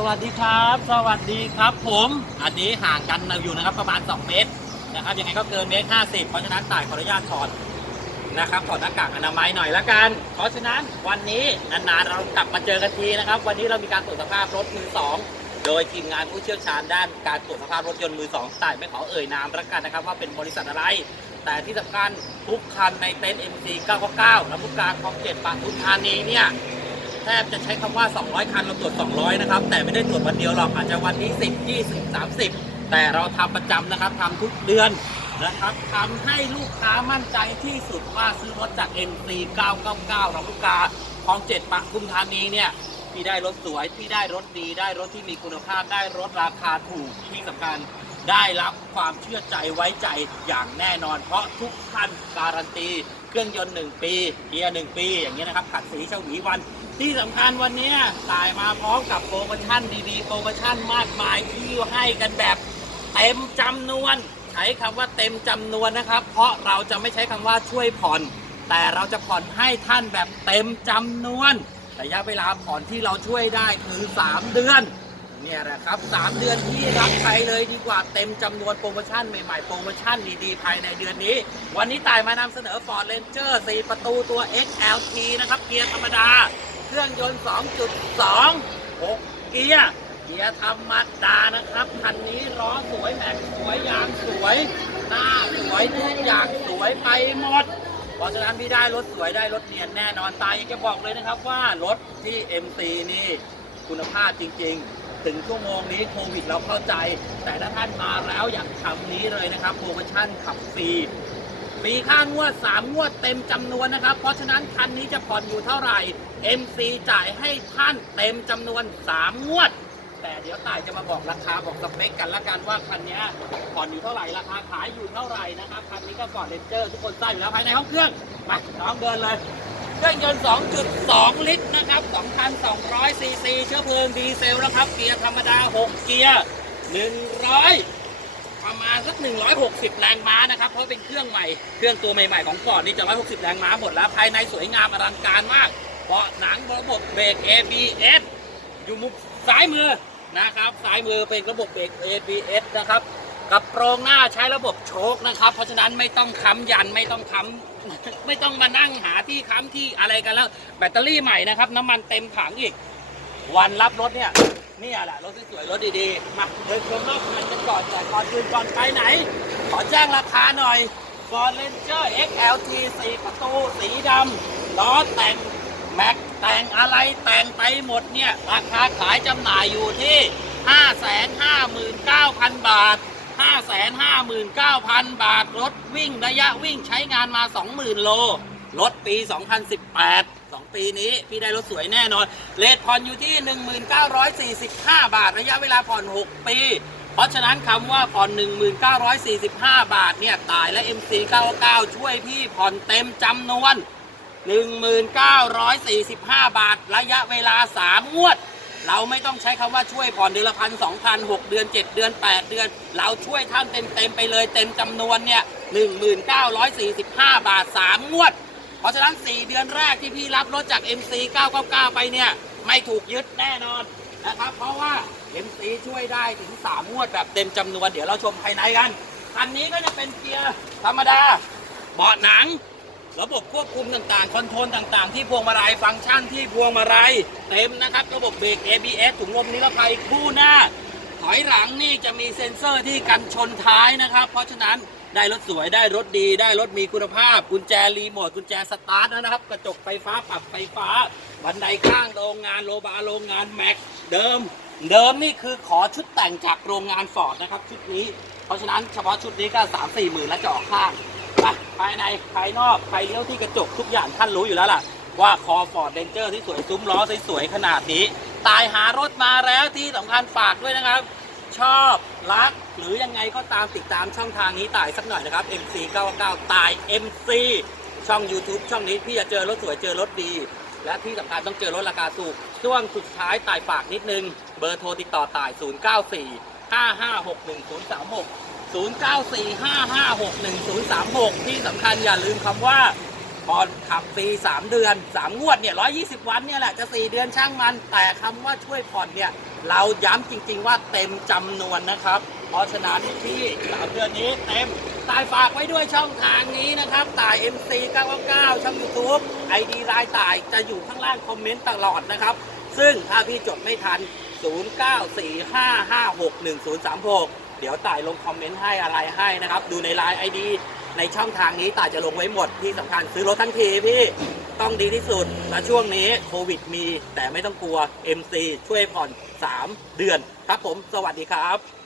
สวัสดีครับ สวัสดีครับผม อันนี้ห่างกันอยู่นะครับประมาณ 2 เมตรนะครับยังไงก็เกินเมตรห้าสิบเพราะฉะนั้นต่ายขออนุญาตถอดนะครับถอดหน้ากากอนามัยหน่อยละกัน เพราะฉะนั้นวันนี้นานๆเรากลับมาเจอกันทีนะครับ วันนี้เรามีการตรวจสภาพรถมือสองโดยทีมงานผู้เชี่ยวชาญด้านการตรวจสภาพรถยนต์มือสองต่ายไม่ขอเอ่ยนามละกันนะครับว่าเป็นบริษัทอะไร แต่ที่สำคัญทุกคันในเต็นท์ MC 999และผู้การคลองเจ็ดปากทุนธานีเนี่ย ทบจะใช้คำว่า 200 คันเราตรวจ 200 นะครับ แต่ไม่ได้ตรวจวันเดียวหรอกอาจจะวันนี้ 10 20 30 แต่เราทำประจำนะครับทำทุกเดือนนะครับทำให้ลูกค้ามั่นใจที่สุดว่าซื้อรถจาก NC 999เราลูกกาคลองเจ็ดปะทุมธานีเนี่ยที่ได้รถสวยที่ได้รถดี ได้รถที่มีคุณภาพได้รถราคาถูกที่สำคัญได้รับความเชื่อใจไว้ใจอย่างแน่นอน เพราะทุกคันการันตี เครื่องยนต์ 1 ปี เกียร์ 1 ปี อย่างเงี้ยนะครับขัดสีเฉวีวัน ที่สำคัญวันเนี้ยตายมาพร้อมกับโปรโมชั่นดีๆ โปรโมชั่นมากมายที่ให้กันแบบเต็มจำนวน ใช้คำว่าเต็มจำนวนนะครับ เพราะเราจะไม่ใช้คำว่าช่วยผ่อน แต่เราจะผ่อนให้ท่านแบบเต็มจำนวน ระยะเวลาผ่อนที่เราช่วยได้คือ 3 เดือน เนี่ยแหละครับ 3 เดือนที่รับไปเลยดีกว่าเต็มจำนวนโปรโมชั่นใหม่ๆ โปรโมชั่นดีๆ ภายในเดือนนี้ วันนี้ตายมานำเสนอ Ford Ranger 4 ประตูตัว XLT นะครับ เกียร์ธรรมดา เครื่องยนต์ 2.2 6 เกียร์ เกียร์ธรรมดานะครับ คันนี้ล้อสวยแม็กสวยยางสวย หน้าสวยทุกอย่างสวยไปหมดเพราะฉะนั้นพี่ได้รถสวยได้รถเนียนแน่นอนตายยังจะบอกเลยนะครับว่ารถที่ MC นี่คุณภาพจริง ๆ ถึงชั่วโมงนี้โควิดเราเข้าใจ แต่ถ้าท่านมาแล้วอย่างคำนี้เลยนะครับโปรโมชั่นขับฟรีฟรีค่างวด 3 งวดเต็มจำนวนนะครับ เพราะฉะนั้นคันนี้จะผ่อนอยู่เท่าไหร่ MC จ่ายให้ท่านเต็มจำนวน 3 งวด แต่เดี๋ยวต่ายจะมาบอกราคาบอกสเปคกันละกันว่าคันนี้ผ่อนอยู่เท่าไหร่ราคาขายอยู่เท่าไหร่นะครับคันนี้ก็ฟอร์ดเรนเจอร์ทุกคนทราบอยู่แล้วภายในห้องเครื่องมาน้องเดินเลย เครื่องยนต์ 2.2 ลิตรนะครับ 2,200 ซีซี เชื้อเพลิงดีเซลนะครับ เกียร์ธรรมดา 6 เกียร์ 100 ประมาณสัก 160 แรงม้านะครับ เพราะเป็นเครื่องใหม่ เครื่องตัวใหม่ ๆ ของก่อนนี่จะ 160 แรงม้าหมดแล้ว ภายในสวยงามอลังการมากเบาะหนังระบบเบรก ABS อยู่มุมซ้ายมือนะครับ ซ้ายมือเป็นระบบเบรก ABS นะครับ กับโปรงหน้าใช้ระบบโชคนะครับ เพราะฉะนั้นไม่ต้องค้ำยันไม่ต้องค้ำไม่ต้องมานั่งหาที่ค้ำที่อะไรกันแล้ว แบตเตอรี่ใหม่นะครับ น้ำมันเต็มถังอีก วันรับรถเนี่ยนี่แหละรถสวยๆรถดีๆ มาเดินชมรอบคันกันก่อนแต่ก่อนอื่นก่อนไปไหน ขอแจ้งราคาหน่อย Ford Ranger XLT 4 ประตู สีดำล้อแต่ง แม็กแต่งอะไรแต่งไปหมดเนี่ย ราคาขายจำหน่ายอยู่ที่ 559,000 บาท 559,000 บาท รถวิ่งระยะวิ่งใช้งานมา 20,000 โล รถปี 2018 2 ปีนี้ พี่ได้รถสวยแน่นอน เลทผ่อนอยู่ที่ 1945 บาท ระยะเวลาผ่อน 6 ปี เพราะฉะนั้นคำว่าผ่อน 1945 บาทเนี่ยตายและ MC 99 ช่วยพี่ผ่อนเต็มจำนวน 1945 บาท ระยะเวลา 3 งวด เราไม่ต้องใช้คำว่าช่วยผ่อนเดือนละพันสองพันหกเดือน7เดือน8เดือน เราช่วยท่านเต็มเต็มๆไปเลยเต็มจำนวนเนี่ย1945บห้าบาท3งวด เพราะฉะนั้น4เดือนแรกที่พี่รับรถจาก MC 999 ไปเนี่ยไม่ถูกยึดแน่นอนนะครับ เพราะว่า MC ช่วยได้ถึง3งวดแบบเต็มจำนวนเดี๋ยวเราชมภายในกันคันนี้ก็จะเป็นเกียร์ธรรมดาเบาะหนัง ระบบควบคุมต่างๆ คอนโทรลต่างๆ ที่พวงมาลัยฟังก์ชันที่พวงมาลัยเต็มนะครับ ระบบเบรก ABS ถุงลมนิรภัยคู่หน้า ถอยหลังนี่จะมีเซ็นเซอร์ที่กันชนท้ายนะครับ เพราะฉะนั้นได้รถสวยได้รถดีได้รถมีคุณภาพ กุญแจรีโมทกุญแจสตาร์ทนะครับ กระจกไฟฟ้าปรับไฟฟ้า บันไดข้างโรงงานโลบาโรงงานแม็กเดิม เดิมนี่คือขอชุดแต่งจากโรงงานฟอร์ดนะครับชุดนี้ เพราะฉะนั้นเฉพาะชุดนี้ก็3 4หมื่นแล้วจะออกข้าง ภายในภายนอกภายเลี้ยวที่กระจกทุกอย่างท่านรู้อยู่แล้วล่ะ ว่าคอฟอร์ดเดนเจอร์ที่สวยซุ้มล้อสวยๆขนาดนี้ ตายหารถมาแล้วที่สำคัญฝากด้วยนะครับ ชอบรักหรือยังไงก็ตามติดตามช่องทางนี้ตายสักหน่อยนะครับ MC 99ตาย MC ช่อง YouTube ช่องนี้พี่จะเจอรถสวยเจอรถดี และที่สำคัญต้องเจอรถราคาถูกช่วงสุดท้ายตายฝากนิดนึง เบอร์โทรติดต่อตาย 094 5561036 0945561036 ที่สำคัญอย่าลืมคำว่าผ่อนขับฟรี3 เดือน 3 งวดเนี่ย120 วันเนี่ยแหละจะ 4 เดือนช่างมัน แต่คำว่าช่วยผ่อนเนี่ยเราย้ำจริง ๆ ว่าเต็มจำนวนนะครับ เพราะฉะนั้นที่3เดือนนี้เต็มตายฝากไว้ด้วยช่องทางนี้นะครับตาย MC 999ช่อง YouTube ID ไลน์ตายจะอยู่ข้างล่างคอมเมนต์ตลอดนะครับ ซึ่งถ้าพี่จดไม่ทัน 0945561036 เดี๋ยวต่ายลงคอมเมนต์ให้อะไรให้นะครับ ดูในไลน์ไอดีในช่องทางนี้ต่ายจะลงไว้หมดที่สำคัญซื้อรถทั้งทีพี่ต้องดีที่สุดและช่วงนี้โควิดมี แต่ไม่ต้องกลัว MC ช่วยผ่อน 3 เดือน ครับผม สวัสดีครับ